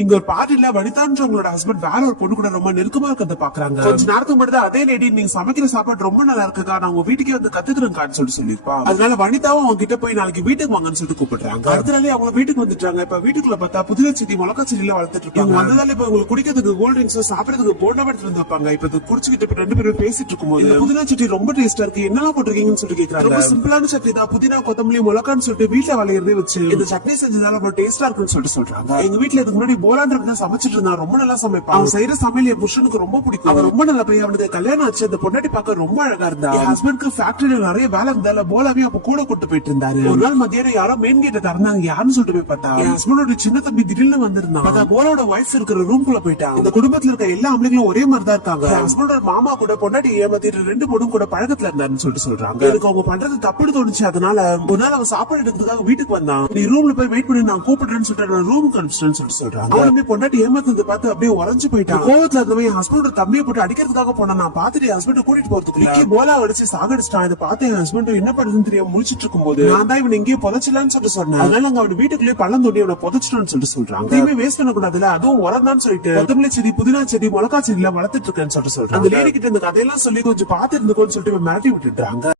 இங்க ஒரு பாட்டில வனிதான்றவங்களோட ஹஸ்பண்ட் வேற ஒரு பொண்ணு கூட ரொம்ப நெருக்கமா இருக்கிறத பாக்குறாங்க. கொஞ்ச நேரத்துக்கு முன்னாடி அதே லேடி நீங்க சமைக்கிற சாப்பாடு ரொம்ப நல்லா இருக்குக்கா, நான் உங்க வீட்டுக்கே வந்து கத்துக்கிறேன்னு சொல்லியிருப்பா. அதனால வனிதாவும் அவங்க கிட்ட போய் நாளைக்கு வீட்டுக்கு வாங்கன்னு சொல்லிட்டு கூப்பிடுறாங்க. அடுத்த நாளே அவங்க வீட்டுக்கு வந்துட்டாங்க. இப்ப வீட்டுக்குள்ள பார்த்தா புதினா செடி மிளகா செடியில வளர்த்துட்டு இருக்காங்க. வந்ததால இப்ப உங்களுக்கு குடிக்கிறதுக்கு கோல்ட் ட்ரிங்க்ஸ் சாப்பிடறதுக்கு போண்டா எடுத்து வந்து வைப்பாங்க. இப்ப குடிச்சுக்கிட்டு இப்ப ரெண்டு பேரும் பேசிட்டு இருக்கும்போது புதினா செடி ரொம்ப டேஸ்டா இருக்கு, என்னெல்லாம் போட்டிருக்கீங்கன்னு சொல்லிட்டு கேக்குறாங்க. ரொம்ப சிம்பிளான சட்னி தான், புதினா கொத்தமல்லி மிளகான்னு சொல்லிட்டு வீட்டுல விளையிறதே வச்சு இந்த சட்னி செஞ்சதால ரொம்ப டேஸ்டா இருக்குன்னு சொல்லிட்டு சொல்றாங்க. எங்க வீட்டுல இதுக்கு முன்னாடி போலான்றவங்க சமைச்சிட்டு இருந்தா ரொம்ப நல்லா சமைப்பான். அவன் செய்யற சமையல் என் புருஷனுக்கு ரொம்ப பிடிக்கும். அவன் ரொம்ப நல்ல பையன். அவனுக்கு கல்யாணம் ஆச்சு. அந்த பொண்டாட்டி பார்க்க ரொம்ப அழகா இருந்தா. என் ஹஸ்பண்ட்க்கு ஃபேக்டரியில நிறைய வேலை இருந்தால போலாவே அப்ப கூட கூட்டு போயிட்டு இருந்தாரு. ஒரு நாள் மத்தியானம் யாரோ மெயின் கேட்ட திறந்தாங்க. யாருன்னு சொல்லிட்டு போய் பார்த்தா என் ஹஸ்பண்டோட சின்ன தம்பி திடீர்னு வந்திருந்தான். பார்த்தா போலாவோட வைஃப் இருக்கிற ரூம் குள்ள போயிட்டான். இந்த குடும்பத்துல இருக்க எல்லா ஆம்பளைங்களும் ஒரே மாதிரி தான் இருக்காங்க. என் ஹஸ்பண்டோட மாமா கூட பொண்டாட்டி ஏமாத்திட்டு ரெண்டு பொண்ணும் கூட பழக்கத்துல இருந்தாருன்னு சொல்லிட்டு சொல்றாங்க. எனக்கு அவங்க பண்றது தப்புன்னு தோணுச்சு. அதனால ஒரு நாள் அவன் சாப்பாடு எடுக்கிறதுக்காக வீட்டுக்கு வந்தான். நீ ரூம்ல போய் வெயிட் பண்ணி நான் கூப்பிடுறேன்னு சொல்லிட்டு ரூமுக்கு அனுப்பிச்சிட்டேன்னு சொல்லிட்டு சொல்றாங்க. அவனுமே பொண்டாட்டி ஏமாத்தது பார்த்து அப்படியே உறைஞ்சு போயிட்டான். கோவத்துல இருந்தவன் என் ஹஸ்பண்டோட தம்பியை போட்டு அடிக்கிறதுக்காக போனா நான் பாத்துட்டு என் ஹஸ்பண்ட் கூட்டிட்டு போறதுக்கு போலா அடிச்சு சாகடிச்சிட்டான். இதை பார்த்து என் ஹஸ்பண்ட் என்ன பண்ணுறதுன்னு தெரியாம முடிச்சிட்டு இருக்கும்போது நான் தான் இவன் எங்கேயும் புதைச்சலான்னு சொல்லிட்டு சொன்னேன். அதனால அங்க அவன் வீட்டுக்குள்ளேயே பள்ளம் தோண்டி அவனை புதைச்சிட்டான்னு சொல்லிட்டு சொல்றாங்க. எதையுமே வேஸ்ட் பண்ணக்கூடாதுல, அதுவும் உரம்தான் சொல்லிட்டு கொத்தமல்லி செடி புதினா செடி மிளகா செடியில வளர்த்துட்டு இருக்கேன்னு சொல்லிட்டு சொல்றாங்க. அந்த லேடி கிட்ட இந்த கதையெல்லாம் சொல்லி கொஞ்சம் பாத்து இருந்துக்கோன்னு சொல்லிட்டு மிரட்டி விட்டுட்டாங்க.